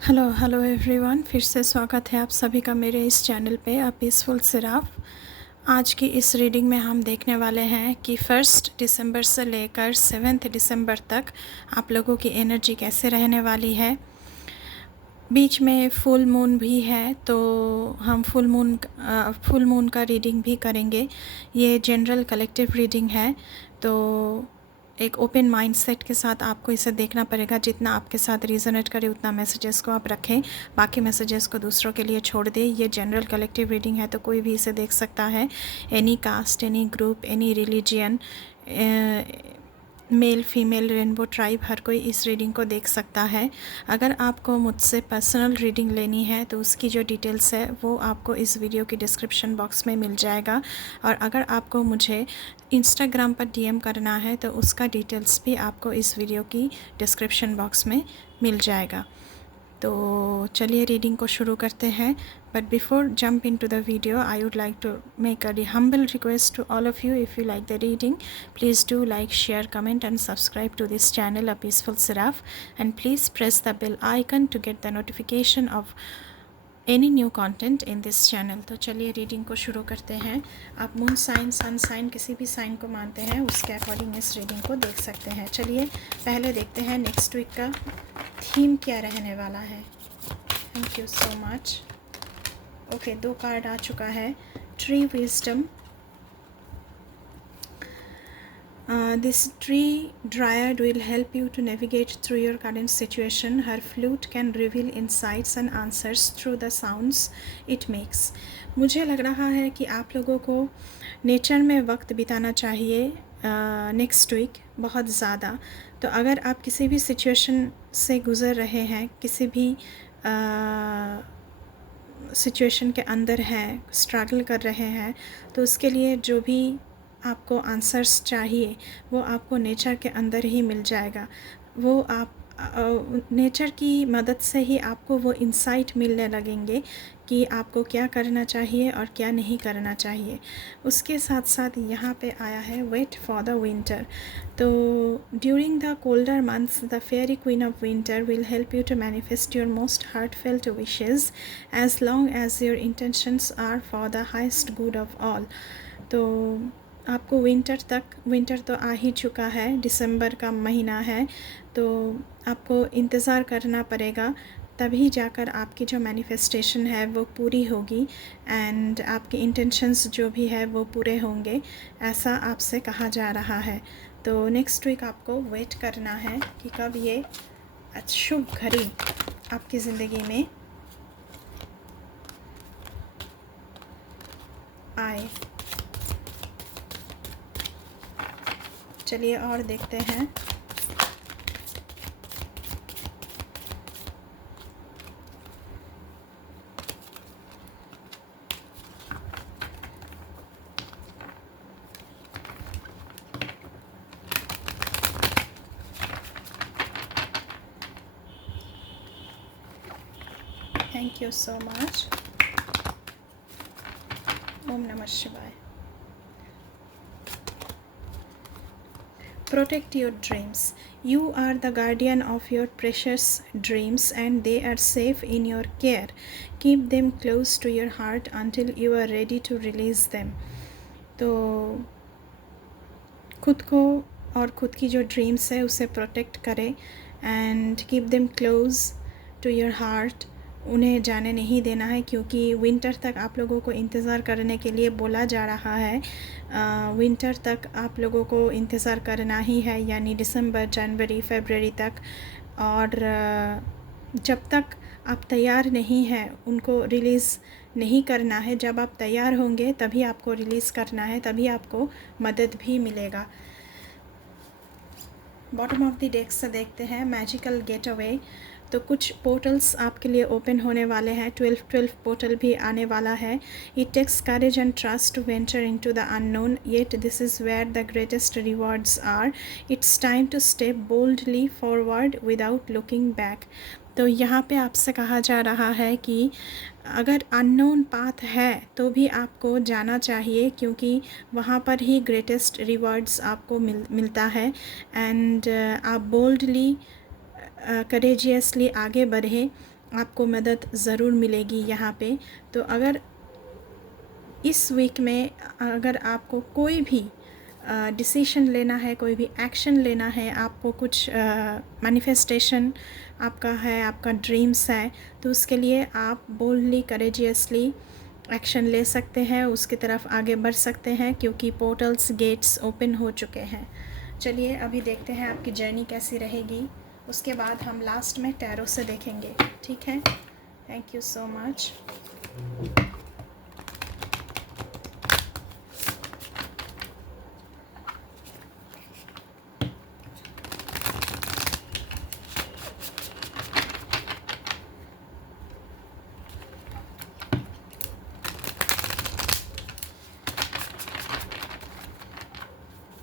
Hello hello everyone, फिर से स्वागत है आप सभी का मेरे इस चैनल पे अ पीसफुल सिराफ। आज की इस रीडिंग में हम देखने वाले हैं कि 1 दिसंबर से लेकर 7 दिसंबर तक आप लोगों की एनर्जी कैसे रहने वाली है। बीच में फुल मून भी है, तो हम फुल मून का रीडिंग भी करेंगे। ये जनरल कलेक्टिव रीडिंग है, तो एक ओपन माइंडसेट के साथ आपको इसे देखना पड़ेगा। जितना आपके साथ रिजोनेट करे उतना मैसेजेस को आप रखें, बाकी मैसेजेस को दूसरों के लिए छोड़ दें। ये जनरल कलेक्टिव रीडिंग है, तो कोई भी इसे देख सकता है। Any caste, any group, any religion, male female rainbow tribe, हर कोई इस रीडिंग को देख सकता है। अगर आपको मुझसे पर्सनल रीडिंग लेनी है तो उसकी जो डिटेल्स है वो आपको इस वीडियो की डिस्क्रिप्शन बॉक्स में मिल जाएगा। और अगर आपको मुझे इंस्टाग्राम पर डीएम करना है तो उसका डिटेल्स भी आपको इस वीडियो की डिस्क्रिप्शन बॉक्स में मिल जाएगा। तो चलिए रीडिंग को शुरू करते हैं। But before jump into the video, I would like to make a humble request to all of you. If you like the reading, please do like, share, comment and subscribe to this channel, A Peaceful Seraph, and please press the bell icon to get the notification of any new content in this channel. तो चलिए reading को शुरू करते हैं। आप moon sign, sun sign, किसी भी sign को मानते हैं उसके अकॉर्डिंग इस रीडिंग को देख सकते हैं। चलिए पहले देखते हैं नेक्स्ट वीक का थीम क्या रहने वाला है। Thank you so much. Okay, 2 card आ चुका है। Tree wisdom. This tree dryad will help you to navigate through your current situation. Her flute can reveal insights and answers through the sounds it makes. मुझे लग रहा है कि आप लोगों को नेचर में वक्त बिताना चाहिए नेक्स्ट वीक बहुत ज़्यादा। तो अगर आप किसी भी सिचुएशन से गुज़र रहे हैं, किसी भी सिचुएशन के अंदर हैं, स्ट्रगल कर रहे हैं, तो उसके लिए जो भी आपको आंसर्स चाहिए वो आपको नेचर के अंदर ही मिल जाएगा। वो आप नेचर की मदद से ही आपको वो इंसाइट मिलने लगेंगे कि आपको क्या करना चाहिए और क्या नहीं करना चाहिए। उसके साथ साथ यहाँ पे आया है वेट फॉर द विंटर। तो during the colder months the fairy queen of winter will help you to manifest your most heartfelt wishes as long as your intentions are for the highest good of all. तो आपको winter तो आ ही चुका है, दिसंबर का महीना है, तो आपको इंतज़ार करना पड़ेगा, तभी जाकर आपकी जो मैनिफेस्टेशन है वो पूरी होगी एंड आपके इंटेंशंस जो भी है वो पूरे होंगे, ऐसा आपसे कहा जा रहा है। तो नेक्स्ट वीक आपको वेट करना है कि कब ये शुभ घड़ी आपकी ज़िंदगी में आए। चलिए और देखते हैं। Thank you so much. ओम नमः शिवाय। Protect your dreams. You are the guardian of your precious dreams and they are safe in your care. Keep them close to your heart until you are ready to release them. तो खुद को और खुद की जो dreams है उसे protect करें and keep them close to your heart. उन्हें जाने नहीं देना है, क्योंकि विंटर तक आप लोगों को इंतज़ार करने के लिए बोला जा रहा है। विंटर तक आप लोगों को इंतज़ार करना ही है, यानी दिसंबर, जनवरी, फरवरी तक। और जब तक आप तैयार नहीं हैं उनको रिलीज़ नहीं करना है। जब आप तैयार होंगे तभी आपको रिलीज़ करना है, तभी आपको मदद भी मिलेगा। बॉटम ऑफ द डेक से देखते हैं मैजिकल गेट अवे। तो कुछ पोर्टल्स आपके लिए ओपन होने वाले हैं। 12 पोर्टल भी आने वाला है। It takes courage and trust to venture into the unknown, yet this is where the greatest rewards are. It's time to step boldly forward without looking back. तो यहाँ पे आपसे कहा जा रहा है कि अगर अननोन पाथ है तो भी आपको जाना चाहिए, क्योंकि वहाँ पर ही ग्रेटेस्ट रिवॉर्ड्स आपको मिलता है। एंड आप बोल्डली करेजियसली आगे बढ़े आपको मदद ज़रूर मिलेगी यहाँ पे। तो अगर इस वीक में अगर आपको कोई भी डिसीशन लेना है, कोई भी एक्शन लेना है, आपको कुछ मैनिफेस्टेशन आपका है, आपका ड्रीम्स है, तो उसके लिए आप बोल्डली करेजियसली एक्शन ले सकते हैं, उसकी तरफ आगे बढ़ सकते हैं, क्योंकि पोर्टल्स गेट्स ओपन हो चुके हैं। चलिए अभी देखते हैं आपकी जर्नी कैसी रहेगी, उसके बाद हम लास्ट में टैरो से देखेंगे, ठीक है। Thank you so much.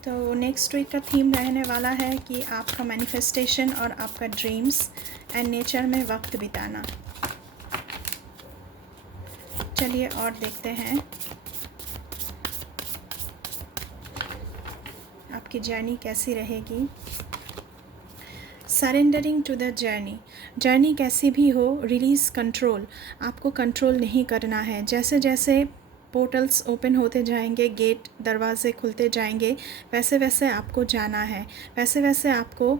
तो नेक्स्ट वीक का थीम रहने वाला है कि आपका मैनिफेस्टेशन और आपका ड्रीम्स एंड नेचर में वक्त बिताना। चलिए और देखते हैं आपकी जर्नी कैसी रहेगी। Surrendering to the journey. Journey कैसी भी हो, रिलीज़ कंट्रोल। आपको कंट्रोल नहीं करना है। जैसे जैसे पोर्टल्स ओपन होते जाएंगे, गेट दरवाज़े खुलते जाएंगे, वैसे वैसे आपको जाना है, वैसे वैसे आपको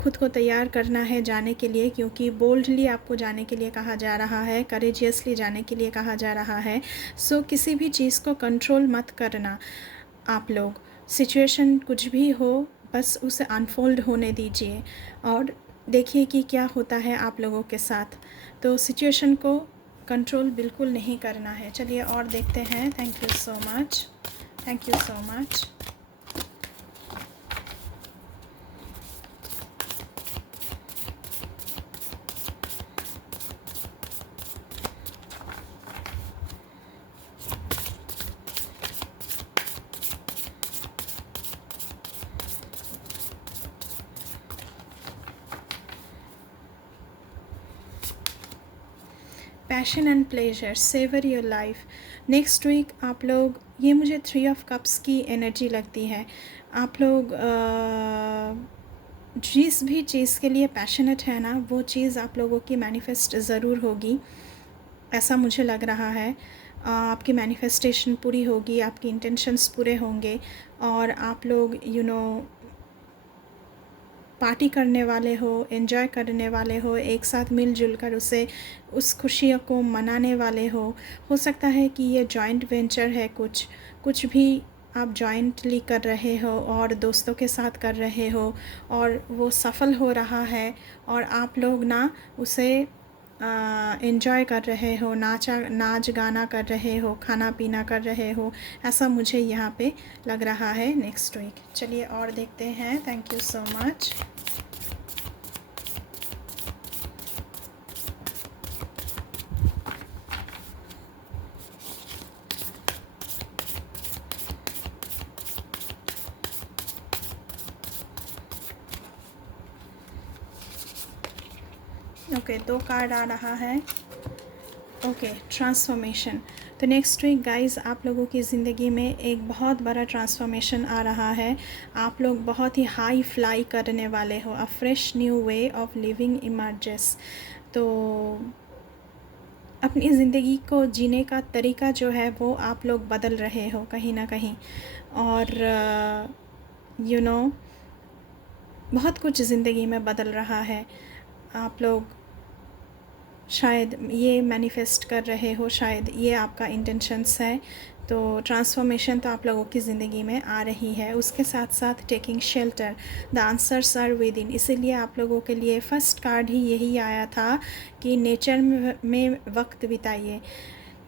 खुद को तैयार करना है जाने के लिए, क्योंकि बोल्डली आपको जाने के लिए कहा जा रहा है, करेजियसली जाने के लिए कहा जा रहा है। सो किसी भी चीज़ को कंट्रोल मत करना आप लोग। सिचुएशन कुछ भी हो, बस उसे अनफोल्ड होने दीजिए और देखिए कि क्या होता है आप लोगों के साथ। तो सिचुएशन को कंट्रोल बिल्कुल नहीं करना है। चलिए और देखते हैं। Thank you so much, thank you so much. Passion and pleasure, savour your life. Next week आप लोग, ये मुझे 3 ऑफ कप्स की एनर्जी लगती है। आप लोग जिस भी चीज़ के लिए पैशनेट है ना, वो चीज़ आप लोगों की मैनिफेस्ट ज़रूर होगी, ऐसा मुझे लग रहा है। आपकी मैनिफेस्टेशन पूरी होगी, आपकी इंटेंशंस पूरे होंगे और आप लोग पार्टी करने वाले हो, एंजॉय करने वाले हो, एक साथ मिलजुल कर उस खुशियों को मनाने वाले हो सकता है कि ये जॉइंट वेंचर है, कुछ भी आप जॉइंटली कर रहे हो और दोस्तों के साथ कर रहे हो और वो सफल हो रहा है और आप लोग ना उसे एंजॉय कर रहे हो, नाच गाना कर रहे हो, खाना पीना कर रहे हो, ऐसा मुझे यहाँ पे लग रहा है नेक्स्ट वीक। चलिए और देखते हैं। Thank you so much. Okay, 2 card आ रहा है। Okay, transformation. तो नेक्स्ट वीक गाइस आप लोगों की ज़िंदगी में एक बहुत बड़ा ट्रांसफॉर्मेशन आ रहा है। आप लोग बहुत ही हाई फ्लाई करने वाले हो। अ fresh new way of living emerges. तो अपनी ज़िंदगी को जीने का तरीका जो है वो आप लोग बदल रहे हो कहीं ना कहीं, और बहुत कुछ ज़िंदगी में बदल रहा है। आप लोग शायद ये मैनिफेस्ट कर रहे हो, शायद ये आपका इंटेंशंस है। तो ट्रांसफॉर्मेशन तो आप लोगों की ज़िंदगी में आ रही है। उसके साथ साथ taking shelter, the answers are within. इसीलिए आप लोगों के लिए फ़र्स्ट कार्ड ही यही आया था कि नेचर में वक्त बिताइए।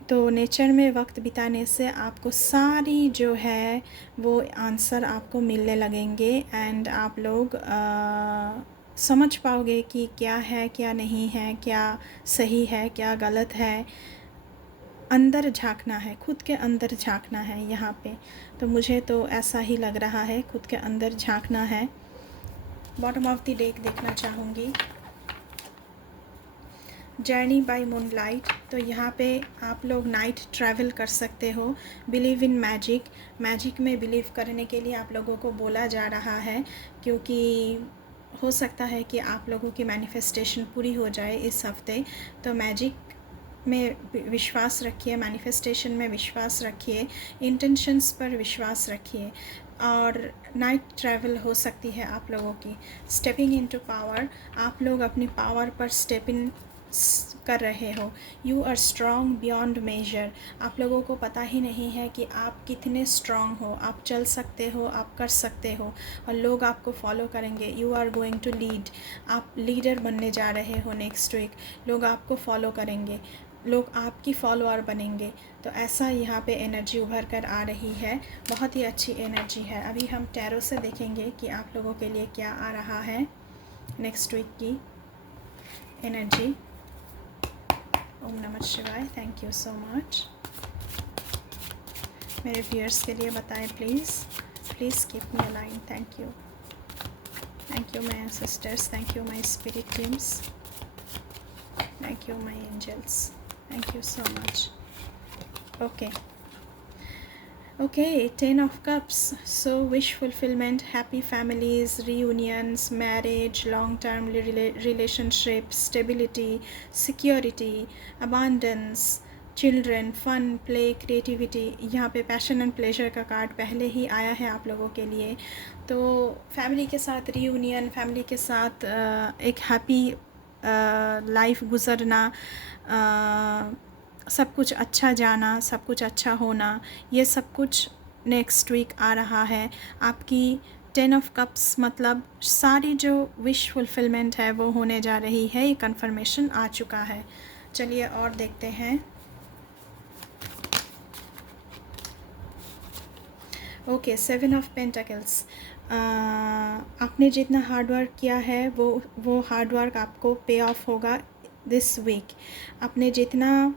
तो नेचर में वक्त बिताने से आपको सारी जो है वो आंसर आपको मिलने लगेंगे एंड आप लोग समझ पाओगे कि क्या है, क्या नहीं है, क्या सही है, क्या गलत है। अंदर झांकना है, खुद के अंदर झांकना है यहाँ पे। तो मुझे तो ऐसा ही लग रहा है, खुद के अंदर झांकना है। बॉटम ऑफ द डेक देखना चाहूँगी। Journey by moonlight. तो यहाँ पे आप लोग नाइट ट्रैवल कर सकते हो। बिलीव इन मैजिक में बिलीव करने के लिए आप लोगों को बोला जा रहा है, क्योंकि हो सकता है कि आप लोगों की मैनिफेस्टेशन पूरी हो जाए इस हफ़्ते। तो मैजिक में विश्वास रखिए, मैनिफेस्टेशन में विश्वास रखिए, इंटेंशंस पर विश्वास रखिए। और नाइट ट्रैवल हो सकती है आप लोगों की। स्टेपिंग इनटू पावर, आप लोग अपनी पावर पर स्टेप इन कर रहे हो। You are strong beyond measure. आप लोगों को पता ही नहीं है कि आप कितने स्ट्रॉन्ग हो। आप चल सकते हो, आप कर सकते हो, और लोग आपको फॉलो करेंगे। You are going to lead. आप लीडर बनने जा रहे हो नेक्स्ट वीक। लोग आपको फॉलो करेंगे, लोग आपकी फॉलोअर बनेंगे। तो ऐसा यहाँ पे एनर्जी उभर कर आ रही है, बहुत ही अच्छी एनर्जी है। अभी हम टैरो से देखेंगे कि आप लोगों के लिए क्या आ रहा है नेक्स्ट वीक की एनर्जी। ओम नमः शिवाय। Thank you so much. मेरे व्यूअर्स के लिए बताएं please, please keep me align. Thank you my sisters, thank you my spirit teams, thank you my angels, thank you so much. Okay, 10 of cups. So wish fulfillment, happy families, reunions, marriage, long-term relationship, stability, security, abundance, children, fun, play, creativity. यहाँ पे passion and pleasure का card पहले ही आया है आप लोगों के लिए। तो फैमिली के साथ रीयूनियन, फैमिली के साथ एक हैप्पी लाइफ गुजरना, सब कुछ अच्छा जाना, सब कुछ अच्छा होना, ये सब कुछ नेक्स्ट वीक आ रहा है। आपकी 10 ऑफ कप्स मतलब सारी जो विश फुलफिलमेंट है वो होने जा रही है। ये कंफर्मेशन आ चुका है। चलिए और देखते हैं। Okay, 7 of pentacles. आपने जितना हार्डवर्क किया है वो हार्डवर्क आपको पे ऑफ होगा दिस वीक। आपने जितना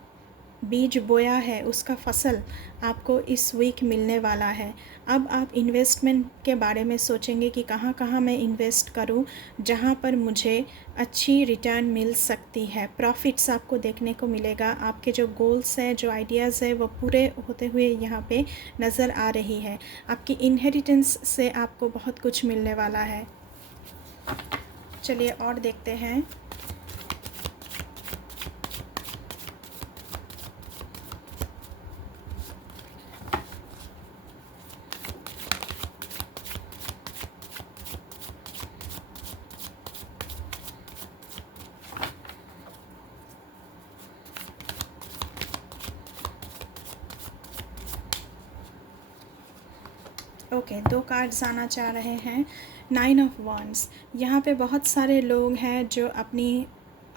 बीज बोया है उसका फसल आपको इस वीक मिलने वाला है। अब आप इन्वेस्टमेंट के बारे में सोचेंगे कि कहाँ कहाँ मैं इन्वेस्ट करूँ जहाँ पर मुझे अच्छी रिटर्न मिल सकती है। प्रॉफिट्स आपको देखने को मिलेगा। आपके जो गोल्स हैं, जो आइडियाज़ है वो पूरे होते हुए यहाँ पे नज़र आ रही है। आपकी इनहेरिटेंस से आपको बहुत कुछ मिलने वाला है। चलिए और देखते हैं। ओके, 2 कार्ड्स आना चाह रहे हैं। 9 ऑफ वॉन्ड्स। यहाँ पे बहुत सारे लोग हैं जो अपनी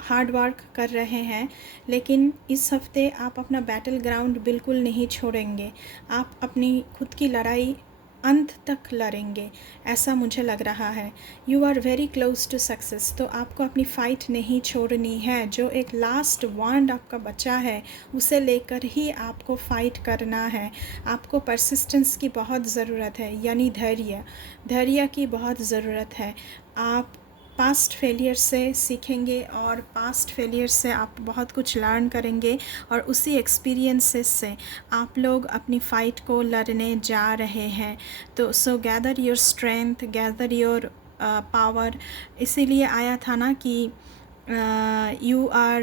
हार्ड वर्क कर रहे हैं, लेकिन इस हफ्ते आप अपना बैटल ग्राउंड बिल्कुल नहीं छोड़ेंगे। आप अपनी खुद की लड़ाई अंत तक लड़ेंगे, ऐसा मुझे लग रहा है। You are very close to success. तो आपको अपनी फ़ाइट नहीं छोड़नी है। जो एक लास्ट वॉन्ड आपका बचा है उसे लेकर ही आपको फ़ाइट करना है। आपको परसिस्टेंस की बहुत ज़रूरत है, यानी धैर्य की बहुत ज़रूरत है। आप पास्ट फेलियर से सीखेंगे और पास्ट फेलियर से आप बहुत कुछ लर्न करेंगे, और उसी एक्सपीरियंसेस से आप लोग अपनी फ़ाइट को लड़ने जा रहे हैं। तो so gather your strength, gather your power. इसीलिए आया था ना कि you are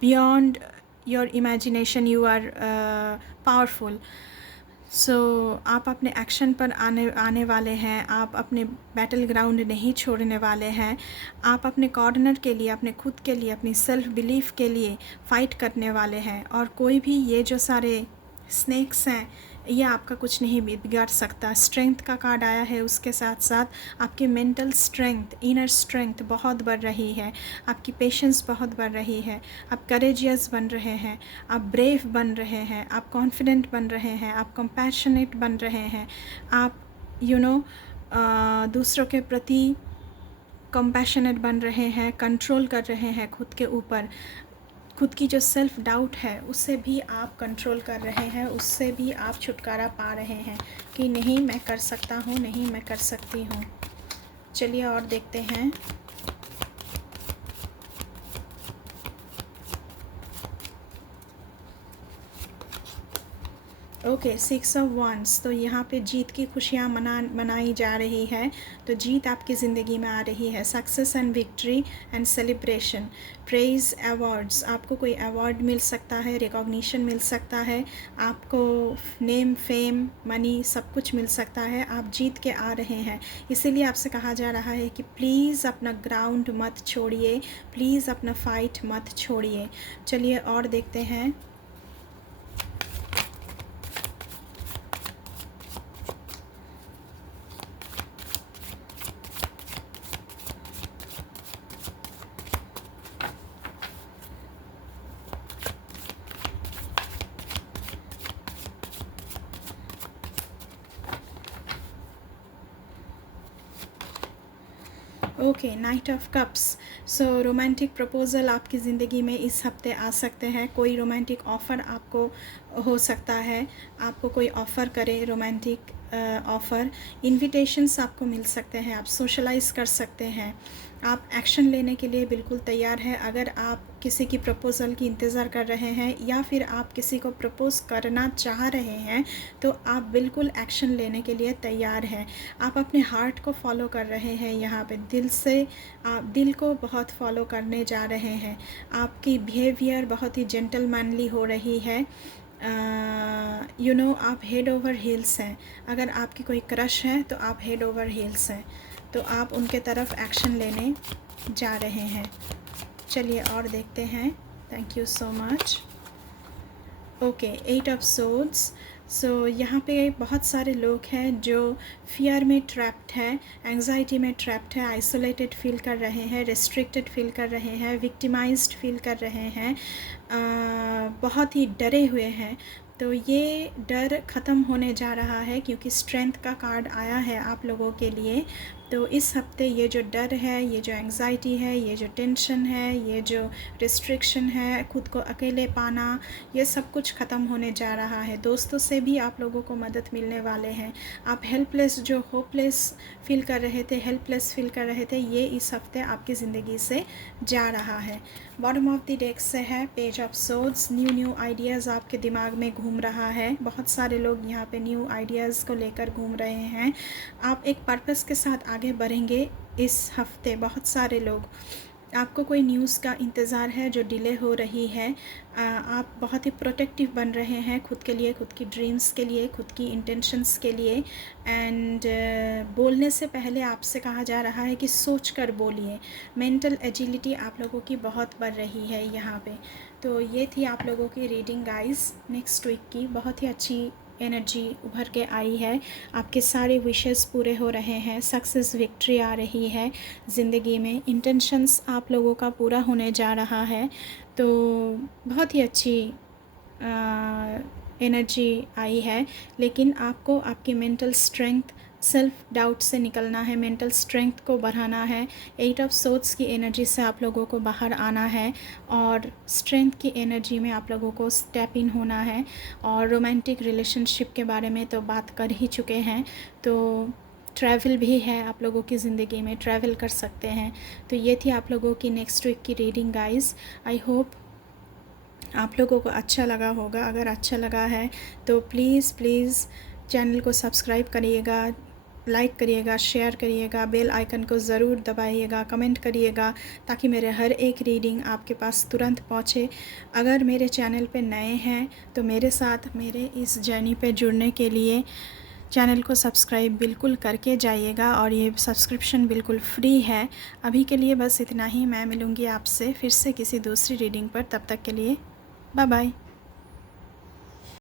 beyond your imagination, you are powerful. So आप अपने एक्शन पर आने वाले हैं। आप अपने बैटल ग्राउंड नहीं छोड़ने वाले हैं। आप अपने कॉर्नर के लिए, अपने खुद के लिए, अपनी सेल्फ बिलीफ के लिए फ़ाइट करने वाले हैं। और कोई भी ये जो सारे स्नेक्स हैं ये आपका कुछ नहीं बिगाड़ सकता। स्ट्रेंथ का कार्ड आया है, उसके साथ साथ आपकी मेंटल स्ट्रेंथ, इनर स्ट्रेंथ बहुत बढ़ रही है। आपकी पेशेंस बहुत बढ़ रही है। आप करेजियस बन रहे हैं, आप ब्रेव बन रहे हैं, आप कॉन्फिडेंट बन रहे हैं, आप कंपैशनेट बन रहे हैं। आप दूसरों के प्रति कंपैशनेट बन रहे हैं, कंट्रोल कर रहे हैं खुद के ऊपर। खुद की जो सेल्फ़ डाउट है उससे भी आप कंट्रोल कर रहे हैं, उससे भी आप छुटकारा पा रहे हैं कि नहीं मैं कर सकता हूँ, नहीं मैं कर सकती हूँ। चलिए और देखते हैं। ओके, 6 ऑफ वंस, तो यहाँ पे जीत की खुशियाँ मनाई जा रही है। तो जीत आपकी ज़िंदगी में आ रही है। Success and victory and celebration, praise, awards, आपको कोई अवार्ड मिल सकता है, रिकॉग्निशन मिल सकता है, आपको नेम, फेम, मनी सब कुछ मिल सकता है। आप जीत के आ रहे हैं, इसीलिए आपसे कहा जा रहा है कि प्लीज़ अपना ग्राउंड मत छोड़िए, प्लीज़ अपना फ़ाइट मत छोड़िए। चलिए और देखते हैं। Okay, night of cups, so romantic proposal आपकी ज़िंदगी में इस हफ्ते आ सकते हैं। कोई रोमांटिक ऑफ़र आपको हो सकता है, आपको कोई ऑफ़र करे रोमांटिक ऑफ़र, इन्विटेशंस आपको मिल सकते हैं, आप सोशलाइज़ कर सकते हैं। आप एक्शन लेने के लिए बिल्कुल तैयार हैं। अगर आप किसी की प्रपोज़ल की इंतज़ार कर रहे हैं या फिर आप किसी को प्रपोज़ करना चाह रहे हैं, तो आप बिल्कुल एक्शन लेने के लिए तैयार हैं। आप अपने हार्ट को फॉलो कर रहे हैं, यहाँ पे दिल से आप दिल को बहुत फॉलो करने जा रहे हैं। आपकी बिहेवियर बहुत ही जेंटलमैनली हो रही है। आप हेड ओवर हील्स हैं। अगर आपकी कोई क्रश है तो आप हेड ओवर हील्स हैं, तो आप उनके तरफ एक्शन लेने जा रहे हैं। चलिए और देखते हैं। Thank you so much. Okay, 8 of swords, so यहाँ पे बहुत सारे लोग हैं जो फियर में ट्रैप्ड है, एंग्जाइटी में ट्रैप्ड है, आइसोलेटेड फील कर रहे हैं, रिस्ट्रिक्टेड फील कर रहे हैं, विक्टिमाइज्ड फील कर रहे हैं, बहुत ही डरे हुए हैं। तो ये डर ख़त्म होने जा रहा है क्योंकि स्ट्रेंथ का कार्ड आया है आप लोगों के लिए। तो इस हफ्ते ये जो डर है, ये जो एंग्जाइटी है, ये जो टेंशन है, ये जो रिस्ट्रिक्शन है, खुद को अकेले पाना, ये सब कुछ ख़त्म होने जा रहा है। दोस्तों से भी आप लोगों को मदद मिलने वाले हैं। आप हेल्पलेस, जो होपलेस फील कर रहे थे, हेल्पलेस फील कर रहे थे, ये इस हफ्ते आपकी ज़िंदगी से जा रहा है। बॉटम ऑफ द डेक से है page of swords, new ideas आपके दिमाग में घूम रहा है। बहुत सारे लोग यहाँ पे न्यू आइडियाज़ को लेकर घूम रहे हैं। आप एक पर्पस के साथ आगे बढ़ेंगे इस हफ्ते। बहुत सारे लोग, आपको कोई न्यूज़ का इंतज़ार है जो डिले हो रही है। आप बहुत ही प्रोटेक्टिव बन रहे हैं खुद के लिए, खुद की ड्रीम्स के लिए, खुद की इंटेंशंस के लिए। एंड बोलने से पहले आपसे कहा जा रहा है कि सोच कर बोलिए। मेंटल एजिलिटी आप लोगों की बहुत बढ़ रही है यहाँ पे। तो ये थी आप लोगों की रीडिंग गाइस नेक्स्ट वीक की। बहुत ही अच्छी एनर्जी उभर के आई है। आपके सारे विशेस पूरे हो रहे हैं, सक्सेस, विक्ट्री आ रही है ज़िंदगी में, इंटेंशंस आप लोगों का पूरा होने जा रहा है। तो बहुत ही अच्छी एनर्जी आई है। लेकिन आपको आपकी मेंटल स्ट्रेंथ, सेल्फ डाउट से निकलना है, मेंटल स्ट्रेंथ को बढ़ाना है। 8 ऑफ सोर्ड्स की एनर्जी से आप लोगों को बाहर आना है और स्ट्रेंथ की एनर्जी में आप लोगों को स्टेप इन होना है। और रोमांटिक रिलेशनशिप के बारे में तो बात कर ही चुके हैं। तो ट्रैवल भी है आप लोगों की ज़िंदगी में, ट्रैवल कर सकते हैं। तो ये थी आप लोगों की नेक्स्ट वीक की रीडिंग गाइस। आई होप आप लोगों को अच्छा लगा होगा। अगर अच्छा लगा है तो प्लीज़ चैनल को सब्सक्राइब करिएगा, लाइक करिएगा, शेयर करिएगा, बेल आइकन को ज़रूर दबाइएगा, कमेंट करिएगा ताकि मेरे हर एक रीडिंग आपके पास तुरंत पहुँचे। अगर मेरे चैनल पे नए हैं तो मेरे साथ मेरे इस जर्नी पे जुड़ने के लिए चैनल को सब्सक्राइब बिल्कुल करके जाइएगा। और ये सब्सक्रिप्शन बिल्कुल फ्री है। अभी के लिए बस इतना ही। मैं मिलूँगी आपसे फिर से किसी दूसरी रीडिंग पर। तब तक के लिए बाय बाय।